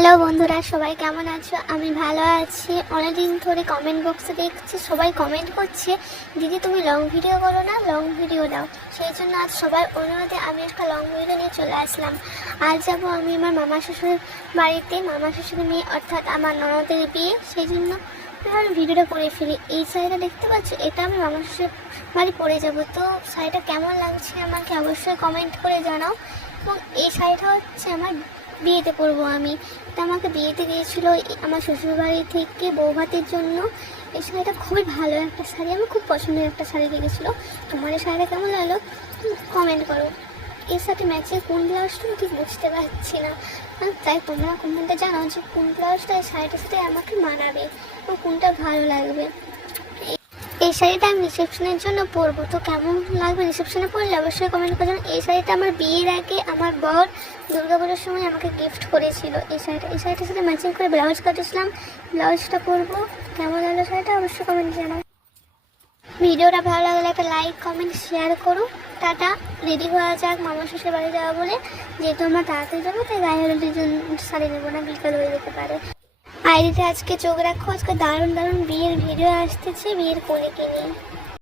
Hello বন্ধুরা, সবাই কেমন আছো? আমি ভালো আছি। অনেকদিন ধরে কমেন্ট বক্সে দেখছি সবাই কমেন্ট করছে, দিদি তুমি লং ভিডিও করো না, লং ভিডিও দাও। সেই জন্য আজ সবার অনুরোধে আমি একটা লং ভিডিও নিয়ে চলে আসলাম। আজ যাবো আমি আমার মামা শ্বশুরের বাড়িতে, মামা শ্বশুরের মেয়ে অর্থাৎ আমার ননদের বিয়ে। সেই জন্য আমি ভিডিওটা করে ফেলি। এই শাড়িটা দেখতে পাচ্ছি, এটা আমি মামা শ্বশুরের বাড়ি পরে যাবো। তো শাড়িটা কেমন লাগছে আমাকে অবশ্যই কমেন্ট করে জানাও। এবং এই শাড়িটা হচ্ছে আমার বিয়েতে পরবো আমি। এটা আমাকে বিয়েতে দিয়েছিল আমার শ্বশুরবাড়ি থেকে বৌভাতের জন্য। এই শাড়িটা খুবই ভালো একটা শাড়ি, আমার খুব পছন্দের একটা শাড়ি লেগেছিলো। তোমার এই শাড়িটা কেমন লাগলো কমেন্ট করো। এর সাথে ম্যাচিং কোন ব্লাউজটা আমি ঠিক বুঝতে পারছি না, তাই তোমরা কমেন্টে জানাও যে কোন ব্লাউজটা এই শাড়িটার সাথে আমাকে মানাবে এবং কোনটা ভালো লাগবে। এই শাড়িটা আমি রিসেপশনের জন্য পরবো, তো কেমন লাগবে রিসেপশনে পরলে অবশ্যই কমেন্ট করে জানান। এই শাড়িটা আমার বিয়ের আগে আমার বর দুর্গাপুজোর সময় আমাকে গিফট করেছিল। এই শাড়িটার সাথে ম্যাচিং করে ব্লাউজ কাটিয়েছিলাম। ব্লাউজটা পরবো, কেমন লাগলো শাড়িটা অবশ্যই কমেন্ট জানাও। ভিডিওটা ভালো লাগলে একটা লাইক কমেন্ট শেয়ার করো। টাটা, রেডি হওয়া যাক মামা শ্বশুর বাড়ি যাওয়া বলে। যেহেতু আমরা তাড়াতাড়ি যাবো তাই গায়ে হলুদের জন্য শাড়ি নেবো না, বিকাল হয়ে যেতে পারে। আইডিতে আজকে চোখ রাখো, আজকে দারুণ দারুণ বিয়ের ভিডিও আসতেছে বিয়ের কোণেকে নিয়ে।